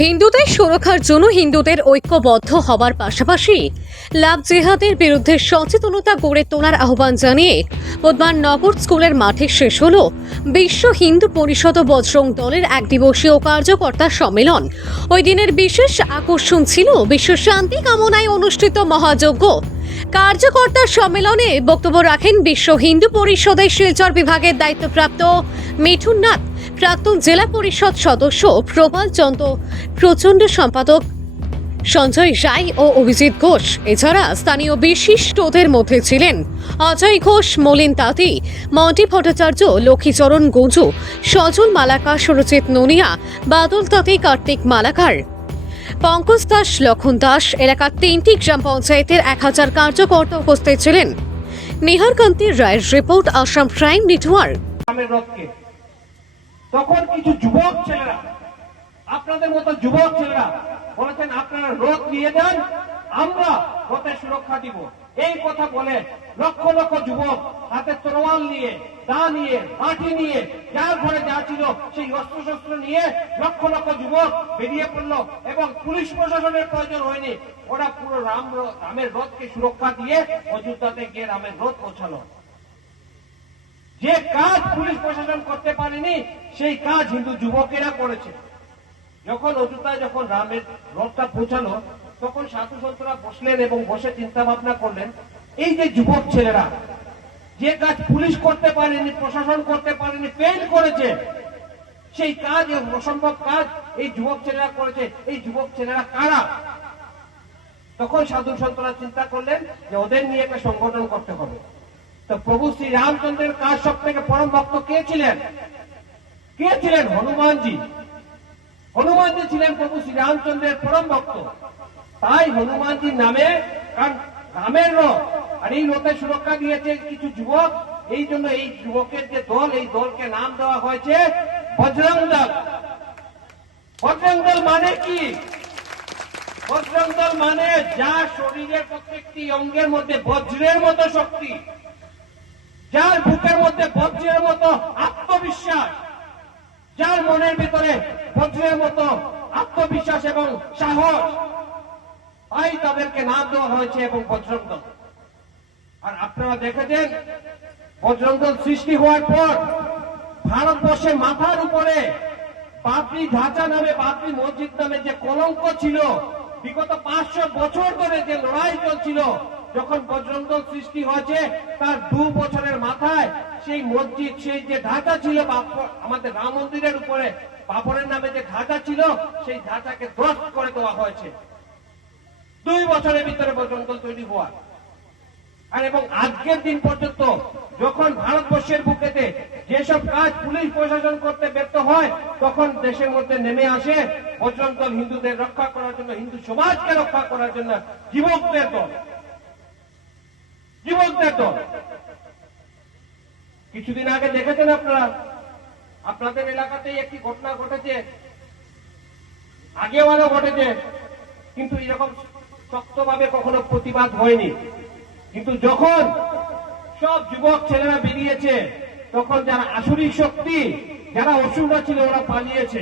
হিন্দুদের সুরক্ষার জন্য হিন্দুদের ঐক্যবদ্ধ হবার পাশাপাশি লাভ জেহাদের বিরুদ্ধে সচেতনতা গড়ে তোলার আহ্বান জানিয়ে বুধবার নগর স্কুলের মাঠে শেষ হল বিশ্ব হিন্দু পরিষদ ও বজরং দলের এক দিবসীয় কার্যকর্তা সম্মেলন। ওই দিনের বিশেষ আকর্ষণ ছিল বিশ্ব শান্তি কামনায় অনুষ্ঠিত মহাযজ্ঞ। কার্যকর্তা সম্মেলনে বক্তব্য রাখেন বিশ্ব হিন্দু পরিষদের শিলচর বিভাগের দায়িত্বপ্রাপ্ত মিঠুন নাথ, প্রাক্তন জেলা পরিষদ সদস্য প্রবাল চন্দ্র প্রচণ্ড, সম্পাদক সঞ্জয় রায় ও অভিজিৎ ঘোষ। এছাড়া স্থানীয় বিশিষ্টদের মধ্যে ছিলেন অজয় ঘোষ, মলিন তাঁতি, মন্টি ভট্টাচার্য, লক্ষ্মীচরণ গঞ্জু, সজল মালাকার, সুরজিৎ নুনিয়া, বাদল তাঁতি, কার্তিক মালাকার, পঙ্কজ দাস, লক্ষণ দাস। এলাকার 3টি গ্রাম পঞ্চায়েতের 1000 কার্যকর্তা উপস্থিত ছিলেন। নিহারকান্তি রায়ের রিপোর্ট, আসাম প্রাইম নেটওয়ার্ক। তখন কিছু যুবক ছেলেরা, আপনাদের মতো যুবক ছেলেরা বলেছেন আপনারা রোদ নিয়ে যান, আমরা রোদের সুরক্ষা দিব। এই কথা বলে লক্ষ লক্ষ যুবক হাতে তরোয়াল নিয়ে, দা নিয়ে, লাঠি নিয়ে, যার ঘরে যা ছিল সেই অস্ত্রশস্ত্র নিয়ে লক্ষ লক্ষ যুবক বেরিয়ে পড়লো এবং পুলিশ প্রশাসনের প্রয়োজন হয়নি। ওরা পুরো রামের রথকে সুরক্ষা দিয়ে অযোধ্যাতে গিয়ে রামের রথ পৌঁছালো। যে কাজ পুলিশ প্রশাসন করতে পারেনি সেই কাজ হিন্দু যুবকেরা করেছে। যখন অযোধ্যায় যখন রামের রথটা পৌঁছালো তখন সাধু সন্তরা বসলেন এবং বসে চিন্তা ভাবনা করলেন, এই যে যুবক ছেলেরা যে কাজ পুলিশ করতে পারেনি, প্রশাসন করতে পারেনি, ফেল করেছে, সেই কাজ, অসম্ভব কাজ এই যুবক ছেলেরা করেছে। এই যুবক ছেলেরা কারা? তখন সাধু সন্তরা চিন্তা করলেন যে ওদের নিয়ে একটা সংগঠন করতে হবে। তো প্রভু শ্রী রামচন্দ্রের কাজ সব থেকে পরম ভক্ত কে ছিলেন? কে ছিলেন? হনুমানজি। হনুমানজি ছিলেন প্রভু শ্রী রামচন্দ্রের পরম ভক্ত। তাই হনুমানজির নামে, কারণ রামের রথ আর এই রথের সুরক্ষা দিয়েছে কিছু যুবক, এই জন্য এই যুবকের যে দল, এই দলকে নাম দেওয়া হয়েছে বজরং দল। বজরং দল মানে কি? বজরং দল মানে যার শরীরের প্রত্যেকটি অঙ্গের মধ্যে বজ্রের মতো শক্তি, যার বুকের মধ্যে বজ্রের মতো আত্মবিশ্বাস, যার মনের ভিতরে বজ্রের মতো আত্মবিশ্বাস এবং সাহস, তাই তাদেরকে নাম দেওয়া হয়েছে এবং বজরং দল। আর আপনারা দেখেছেন বজরং দল সৃষ্টি হওয়ার পর ভারতবর্ষের মাথার উপরে বাবরি ঢাঁচা নামে, বাবরি মসজিদ নামে যে কলঙ্ক ছিল, বিগত 500 বছর ধরে যে লড়াই চলছিল, যখন বজরং দল সৃষ্টি হয়েছে তার 2 বছরের মাথায় সেই মসজিদ, সেই যে ঢাঁচা ছিল আমাদের রাম মন্দিরের উপরে বাবরের নামে যে ঢাঁচা ছিল, সেই ঢাঁচাকে ধ্বংস করে দেওয়া হয়েছে 2 বছরের ভিতরে বজরং দল তৈরি হওয়া। আর এবং আজকের দিন পর্যন্ত যখন ভারতবর্ষের বুকেতে যেসব কাজ পুলিশ প্রশাসন করতে ব্যর্থ হয়, তখন দেশের মধ্যে নেমে আসে বজরং দল, হিন্দুদের রক্ষা করার জন্য, হিন্দু সমাজকে রক্ষা করার জন্য যুবকদের দল। যুবকদের দল। কিছুদিন আগে দেখেছেন আপনারা, আপনাদের এলাকাতেই একটি ঘটনা ঘটেছে, আগেও আরো ঘটেছে, কিন্তু এরকম শক্তভাবে কখনো প্রতিবাদ হয়নি। কিন্তু যখন সব যুবক ছেলেরা বেরিয়েছে, তখন যারা আসুরিক শক্তি, যারা অসুররা ছিল, ওরা পালিয়েছে।